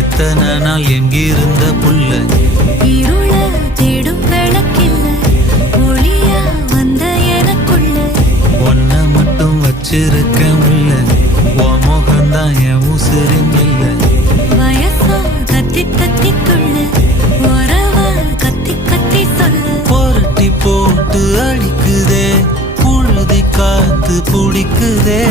இத்தனை நாள் எங்கிருந்த புள்ள இருள தேடும் விளக்கில்ல ஒளியா வந்த எனக்குள்ள ஒன்ன மட்டும் வச்சிருக்க உள்ள உன் முகம்தான் என் உசுரின் இல்ல வயசோ தத்தி தத்தி துள்ள உறவ கத்தி கத்தி சொல்ல புரட்டி போட்டு அடிக்குதே புழுதி காத்து புடிக்குதே